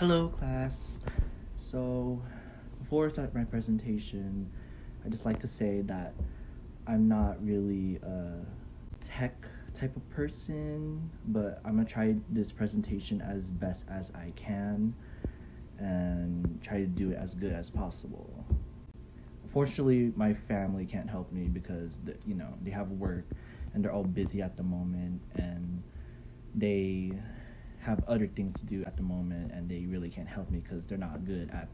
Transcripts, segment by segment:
Hello, class. So, before I start my presentation, I just like to say that I'm not really a tech type of person, but I'm gonna try this presentation as best as I can and try to do it as good as possible. Unfortunately, my family can't help me because they have work and they're all busy at the moment and they have other things to do at the moment and they really can't help me because they're not good at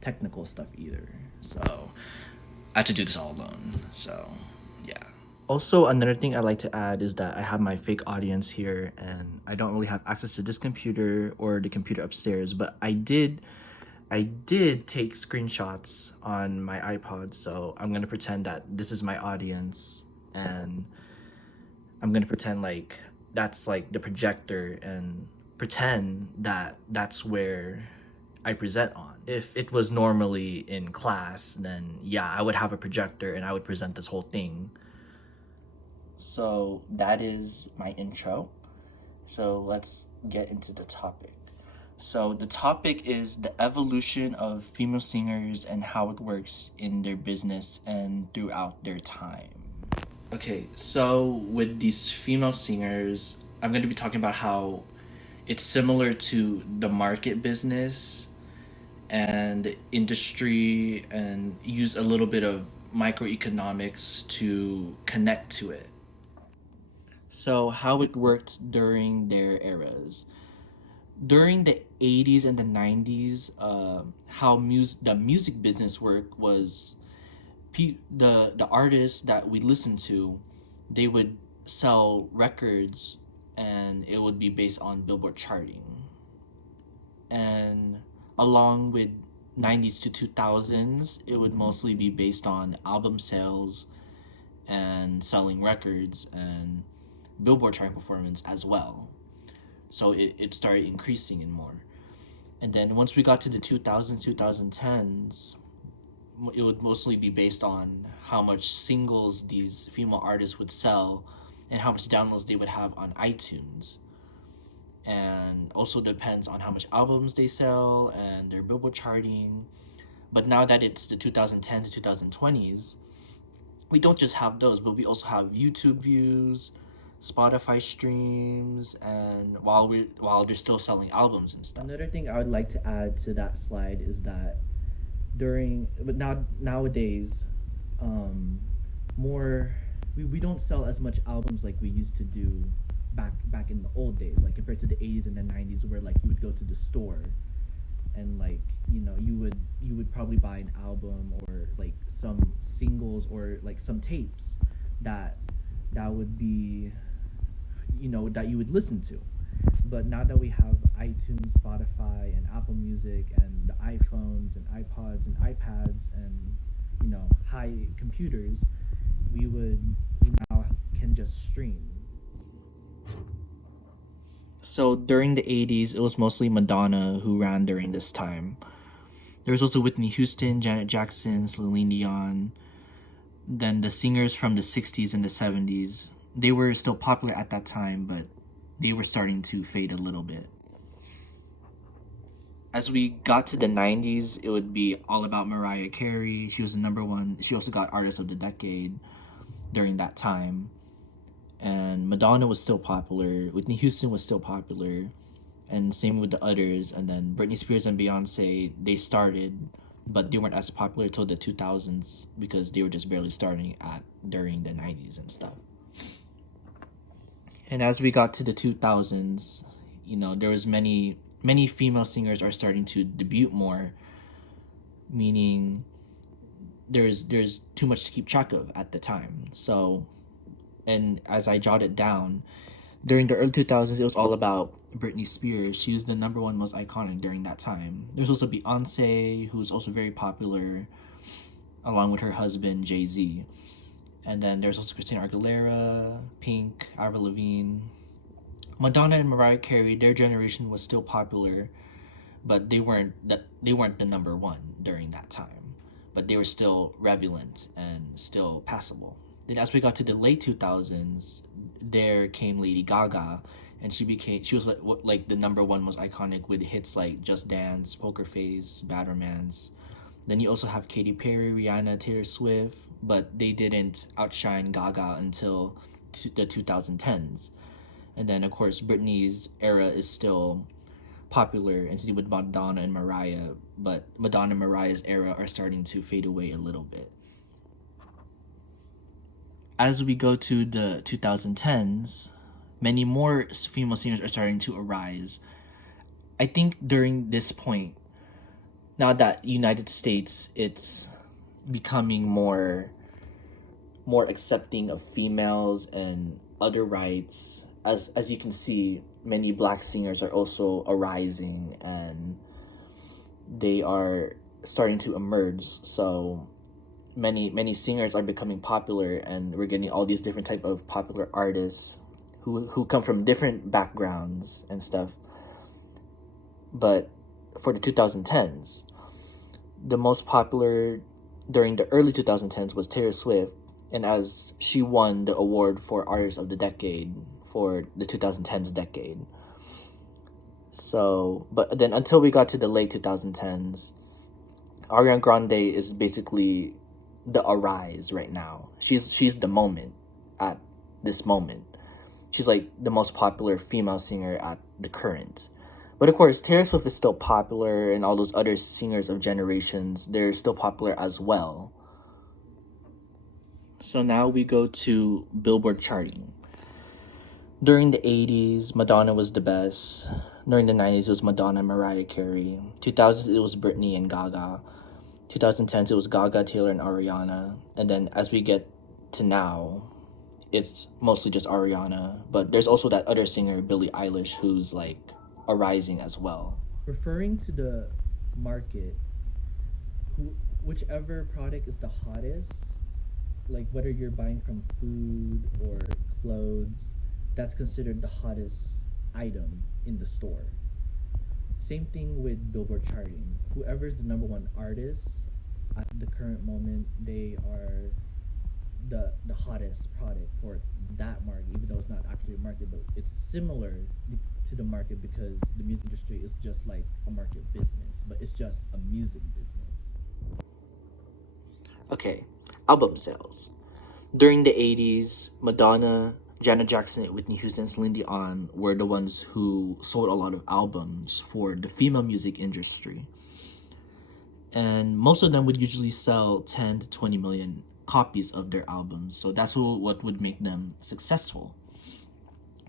technical stuff either. So I have to do this all alone. So yeah. Also, another thing I'd like to add is that I have my fake audience here and I don't really have access to this computer or the computer upstairs, but I did take screenshots on my iPod, so I'm gonna pretend that this is my audience and I'm gonna pretend like that's like the projector and pretend that that's where I present on. If it was normally in class, then yeah, I would have a projector and I would present this whole thing. So that is my intro. So let's get into the topic. So the topic is the evolution of female singers and how it works in their business and throughout their time. Okay, so with these female singers, I'm going to be talking about how it's similar to the market business and industry and use a little bit of microeconomics to connect to it. So, how it worked during their eras. During the 80s and the 90s, how the music business worked was the artists that we listened to, they would sell records and it would be based on Billboard charting. And along with 90s to 2000s, it would mostly be based on album sales and selling records and Billboard charting performance as well. So it started increasing and more. And then once we got to the 2000s, 2010s, it would mostly be based on how much singles these female artists would sell and how much downloads they would have on iTunes. And also depends on how much albums they sell and their Billboard charting. But now that it's the 2010s to 2020s, we don't just have those, but we also have YouTube views, Spotify streams, and while they're still selling albums and stuff. Another thing I would like to add to that slide is that nowadays, more we don't sell as much albums like we used to do back in the old days, like compared to the 80s and the 90s, where like you would go to the store and like you would probably buy an album or like some singles or like some tapes that would be that you would listen to. But now that we have iTunes, Spotify, and Apple Music, and the iPhones and iPods and iPads, and high computers, we now can just stream. So during the 80s, it was mostly Madonna who ran during this time. There was also Whitney Houston, Janet Jackson, Celine Dion. Then the singers from the 60s and the 70s, they were still popular at that time, but they were starting to fade a little bit. As we got to the 90s, it would be all about Mariah Carey. She was the number one. She also got Artist of the Decade during that time. And Madonna was still popular. Whitney Houston was still popular. And same with the others. And then Britney Spears and Beyonce, they started, but they weren't as popular till the 2000s because they were just barely starting during the 90s and stuff. And as we got to the 2000s, there was many female singers are starting to debut more, meaning there's too much to keep track of at the time. So, and as I jotted down, during the early 2000s, it was all about Britney Spears. She was the number one most iconic during that time. There's also Beyonce, who's also very popular, along with her husband, Jay-Z. And then there's also Christina Aguilera, Pink, Avril Lavigne. Madonna and Mariah Carey, their generation was still popular, but they weren't the number one during that time. But they were still relevant and still passable. Then as we got to the late 2000s, there came Lady Gaga, and she was like the number one most iconic with hits like Just Dance, Poker Face, Bad Romance. Then you also have Katy Perry, Rihanna, Taylor Swift, but they didn't outshine Gaga until the 2010s. And then of course Britney's era is still popular and same with Madonna and Mariah, but Madonna and Mariah's era are starting to fade away a little bit. As we go to the 2010s, many more female singers are starting to arise. I think during this point, now that United States, it's becoming more accepting of females and other rights. As you can see, many black singers are also arising and they are starting to emerge. So many singers are becoming popular, and we're getting all these different type of popular artists who come from different backgrounds and stuff. But for the 2010s, the most popular during the early 2010s was Taylor Swift, and as she won the award for Artist of the Decade for the 2010s decade. So, but then until we got to the late 2010s, Ariana Grande is basically the arise right now. She's the moment at this moment. She's like the most popular female singer at the current. But of course, Taylor Swift is still popular, and all those other singers of generations, they're still popular as well. So now we go to Billboard charting. During the 80s, Madonna was the best. During the 90s, it was Madonna and Mariah Carey. 2000s, it was Britney and Gaga. 2010s, it was Gaga, Taylor, and Ariana. And then as we get to now, it's mostly just Ariana. But there's also that other singer, Billie Eilish, who's like arising as well. Referring to the market, whichever product is the hottest, like whether you're buying from food or clothes, that's considered the hottest item in the store. Same thing with Billboard charting. Whoever's the number one artist at the current moment, they are the hottest product for that market, even though it's not actually a market, but it's similar to the market because the music industry is just like a market business, but it's just a music business. Okay, album sales. During the 80s, Madonna, Janet Jackson, Whitney Houston, and Celine Dion were the ones who sold a lot of albums for the female music industry. And most of them would usually sell 10 to 20 million copies of their albums. So that's what would make them successful.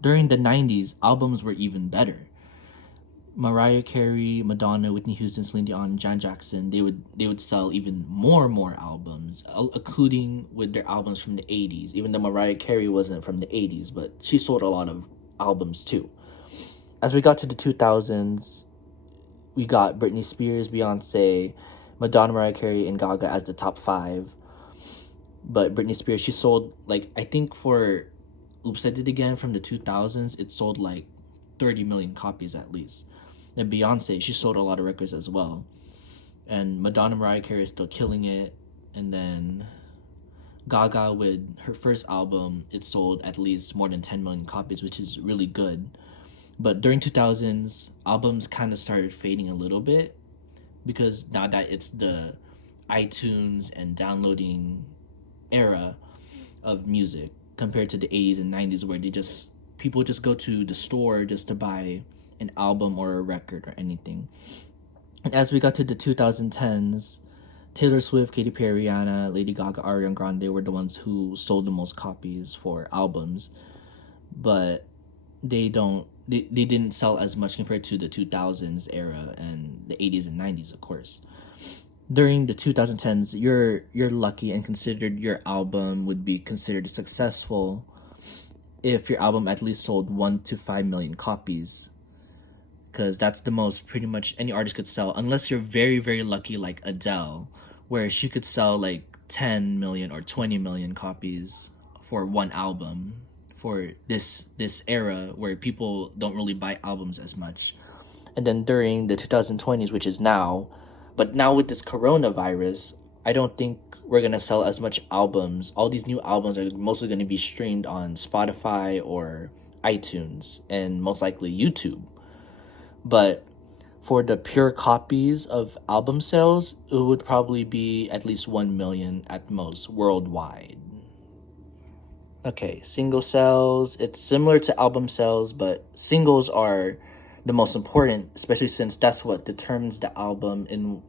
During the 90s, albums were even better. Mariah Carey, Madonna, Whitney Houston, Celine Dion, Janet Jackson, they would sell even more albums, including with their albums from the 80s. Even though Mariah Carey wasn't from the 80s, but she sold a lot of albums too. As we got to the 2000s, we got Britney Spears, Beyonce, Madonna, Mariah Carey, and Gaga as the top 5. But Britney Spears, she sold, like, I think for Oops, I Did It Again from the 2000s, it sold like 30 million copies at least. And Beyonce, she sold a lot of records as well. And Madonna, Mariah Carey is still killing it. And then Gaga, with her first album, it sold at least more than 10 million copies, which is really good. But during 2000s, albums kind of started fading a little bit because now that it's the iTunes and downloading era of music compared to the 80s and 90s where people just go to the store just to buy an album or a record or anything. And as we got to the 2010s, Taylor Swift, Katy Perry, Rihanna, Lady Gaga, Ariana Grande were the ones who sold the most copies for albums, but they didn't sell as much compared to the 2000s era and the 80s and 90s, of course. During the 2010s, you're lucky and considered your album would be considered successful if your album at least sold 1 to 5 million copies, because that's the most pretty much any artist could sell, unless you're very, very lucky like Adele, where she could sell like 10 million or 20 million copies for one album for this era where people don't really buy albums as much. And then during the 2020s, which is now, but now with this coronavirus, I don't think we're gonna sell as much albums. All these new albums are mostly gonna be streamed on Spotify or iTunes and most likely YouTube. But for the pure copies of album sales, it would probably be at least 1 million at most worldwide. Okay, single sales, it's similar to album sales, but singles are the most important, especially since that's what determines the album and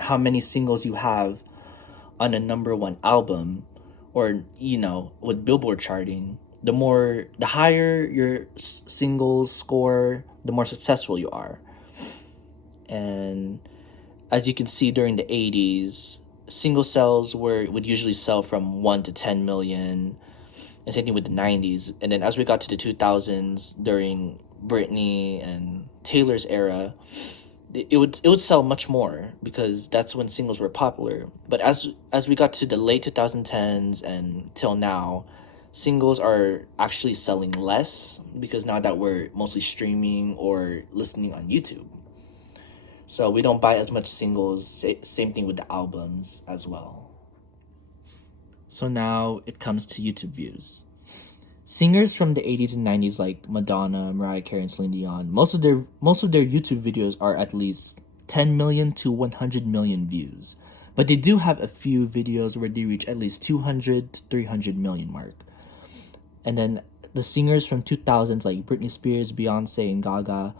how many singles you have on a #1 album, or with Billboard charting. The higher your singles score, the more successful you are. And as you can see, during the 80s, single sales would usually sell from 1 to 10 million, and same thing with the 90s. And then as we got to the 2000s, during Britney and Taylor's era, it would sell much more because that's when singles were popular. But as we got to the late 2010s and till now, singles are actually selling less because now that we're mostly streaming or listening on YouTube. So we don't buy as much singles. Same thing with the albums as well. So now it comes to YouTube views. Singers from the 80s and 90s like Madonna, Mariah Carey, and Celine Dion, most of their YouTube videos are at least 10 million to 100 million views. But they do have a few videos where they reach at least 200 to 300 million mark. And then the singers from 2000s like Britney Spears, Beyonce, and Gaga,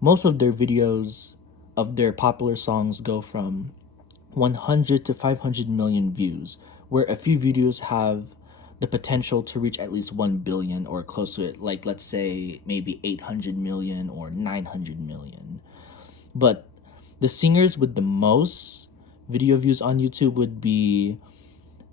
most of their videos of their popular songs go from 100 to 500 million views, where a few videos have the potential to reach at least 1 billion or close to it, like let's say maybe 800 million or 900 million. But the singers with the most video views on YouTube would be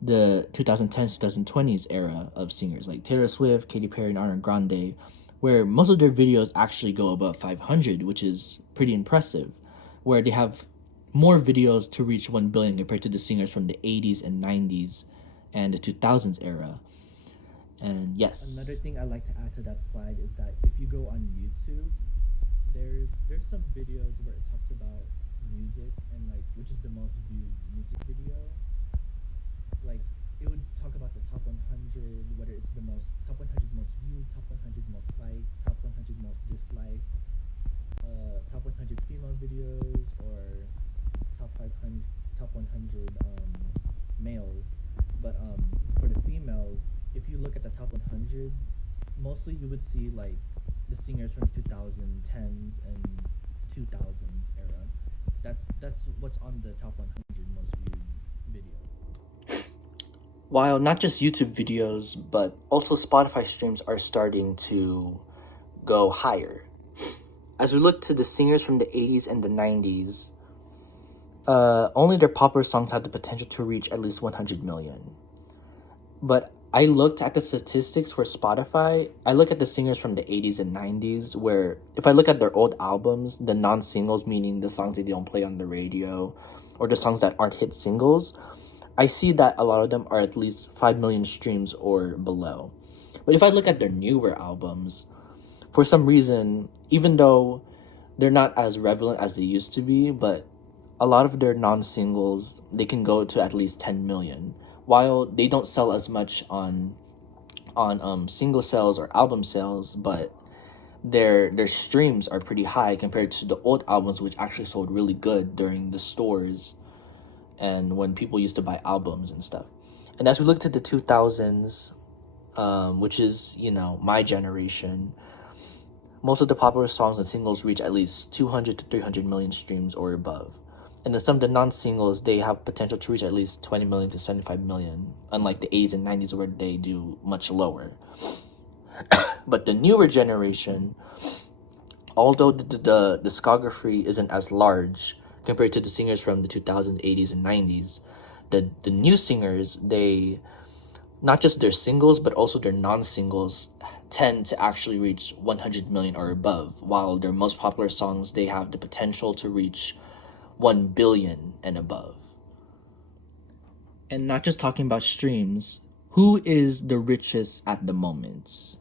the 2010s, 2020s era of singers like Taylor Swift, Katy Perry, and Ariana Grande, where most of their videos actually go above 500, which is pretty impressive, where they have more videos to reach 1 billion compared to the singers from the 80s and 90s and the 2000s era. And yes, another thing I'd like to add to that slide is that if you go on YouTube, there's some videos where it talks about music and like which is the most viewed music video. Like it would talk about the top 100, whether it's the top 100 most viewed, top 100 most liked, top 100 most disliked, top 100 female videos, or top 500, top 100 males. But for the females, if you look at the top 100, mostly you would see like the singers from 2010s and 2000s era. That's what's on the top 100 most viewed videos. While not just YouTube videos, but also Spotify streams are starting to go higher. As we look to the singers from the 80s and the 90s, only their popular songs have the potential to reach at least 100 million. But I looked at the statistics for Spotify. I look at the singers from the 80s and 90s, where if I look at their old albums, the non-singles, meaning the songs that they don't play on the radio, or the songs that aren't hit singles, I see that a lot of them are at least 5 million streams or below. But if I look at their newer albums, for some reason, even though they're not as relevant as they used to be, but a lot of their non-singles, they can go to at least 10 million. While they don't sell as much on single sales or album sales, but their streams are pretty high compared to the old albums, which actually sold really good during the stores and when people used to buy albums and stuff. And as we look to the 2000s, which is, my generation, most of the popular songs and singles reach at least 200 to 300 million streams or above. And then some of the non-singles, they have potential to reach at least 20 million to 75 million, unlike the 80s and 90s where they do much lower. But the newer generation, although the discography isn't as large compared to the singers from the 2000s, 80s, and 90s, the new singers, they, not just their singles, but also their non-singles tend to actually reach 100 million or above, while their most popular songs, they have the potential to reach 1 billion and above. And not just talking about streams, who is the richest at the moment?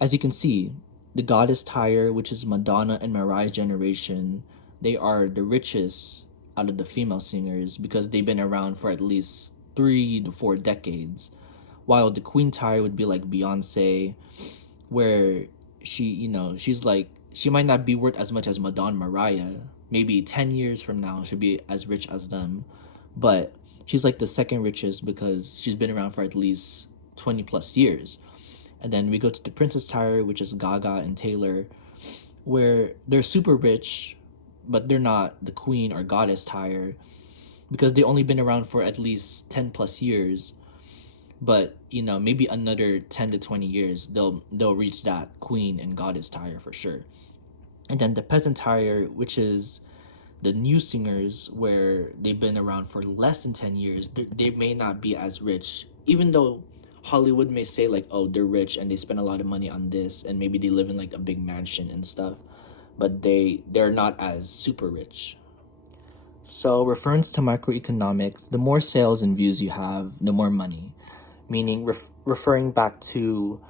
As you can see, the Goddess Tire, which is Madonna and Mariah's generation, they are the richest out of the female singers because they've been around for at least 3 to 4 decades. While the queen tier would be like Beyonce, where she's like, she might not be worth as much as Madonna, Mariah. Maybe 10 years from now she'll be as rich as them, but she's like the second richest because she's been around for at least 20 plus years. And then we go to the princess tier, which is Gaga and Taylor, where they're super rich, but they're not the queen or goddess tier because they only been around for at least 10 plus years. But maybe another 10 to 20 years they'll reach that queen and goddess tier for sure. And then the peasant tier, which is the new singers, where they've been around for less than 10 years, they may not be as rich, even though Hollywood may say like, oh, they're rich and they spend a lot of money on this, and maybe they live in like a big mansion and stuff, but they're not as super rich. So reference to microeconomics, the more sales and views you have, the more money. Meaning referring back to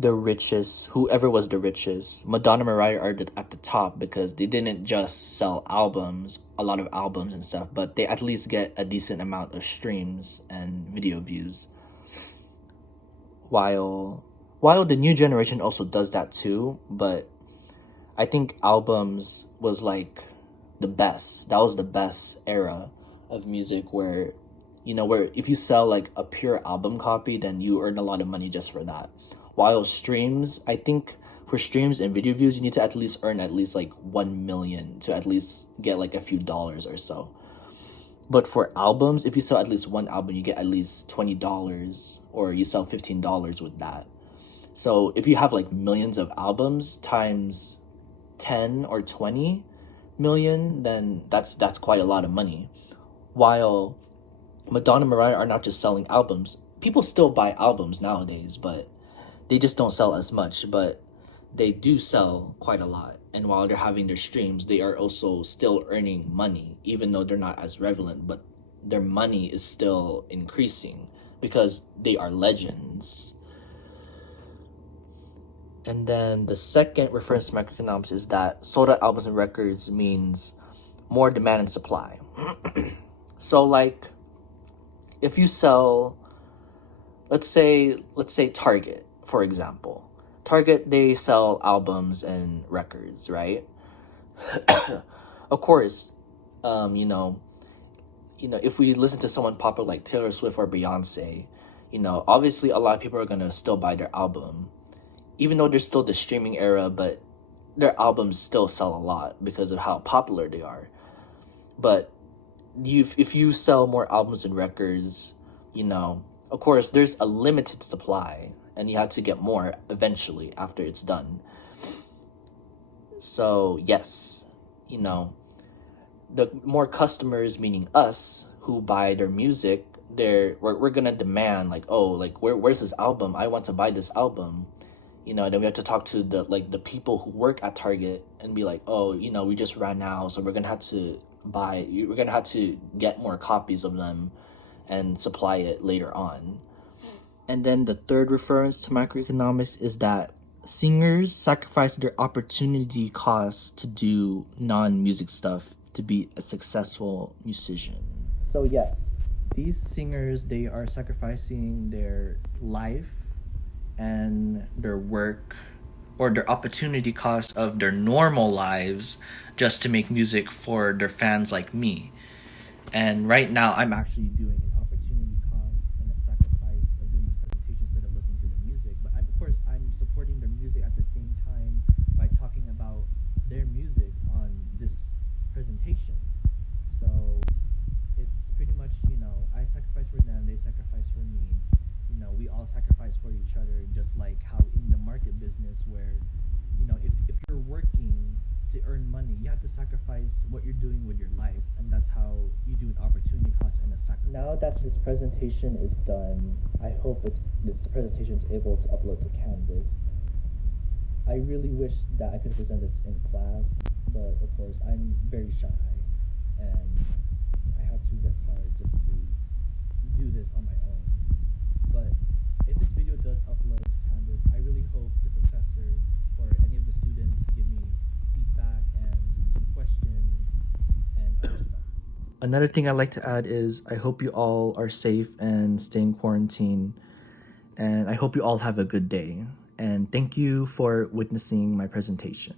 the richest, whoever was the richest, Madonna, Mariah are at the top because they didn't just sell albums, a lot of albums and stuff, but they at least get a decent amount of streams and video views. While the new generation also does that too, but I think albums was like the best. That was the best era of music where if you sell like a pure album copy, then you earn a lot of money just for that. While streams, I think for streams and video views, you need to at least earn at least like 1 million to at least get like a few dollars or so. But for albums, if you sell at least one album, you get at least $20, or you sell $15 with that. So if you have like millions of albums times 10 or 20 million, then that's quite a lot of money. While Madonna and Mariah are not just selling albums. People still buy albums nowadays, but they just don't sell as much, but they do sell quite a lot. And while they're having their streams, they are also still earning money, even though they're not as relevant, but their money is still increasing because they are legends. And then the second reference to microeconomics is that sold out albums and records means more demand and supply. So like, if you sell, let's say Target, for example. Target, they sell albums and records, right? Of course, if we listen to someone popular like Taylor Swift or Beyonce, obviously a lot of people are gonna still buy their album, even though there's still the streaming era, but their albums still sell a lot because of how popular they are. But if you sell more albums and records, of course there's a limited supply and you have to get more eventually after it's done. So yes, the more customers, meaning us, who buy their music, we're gonna demand like, oh, like where's this album? I want to buy this album. Then we have to talk to the people who work at Target and be like, oh, we just ran out, so we're gonna have to get more copies of them and supply it later on. And then the third reference to microeconomics is that singers sacrifice their opportunity costs to do non-music stuff to be a successful musician. So yes, these singers, they are sacrificing their life and their work or their opportunity cost of their normal lives just to make music for their fans like me. And right now I'm actually doing an opportunity cost and a sacrifice of doing this presentation instead of listening to their music. But of course I'm supporting their music at the same time by talking about their music on this presentation. So it's pretty much, I sacrifice for them, they sacrifice for me. We all sacrifice for each other, just like how in the market business where, if you're working to earn money, you have to sacrifice what you're doing with your life, and that's how you do an opportunity cost and a sacrifice. Now that this presentation is done, I hope this presentation is able to upload to Canvas. I really wish that I could present this in class, but of course I'm very shy, and I have to work hard just to do this on my own. But if this video does upload to Canvas, I really hope the professor or any of the students give me feedback and some questions and other stuff. Another thing I'd like to add is I hope you all are safe and stay in quarantine. And I hope you all have a good day. And thank you for witnessing my presentation.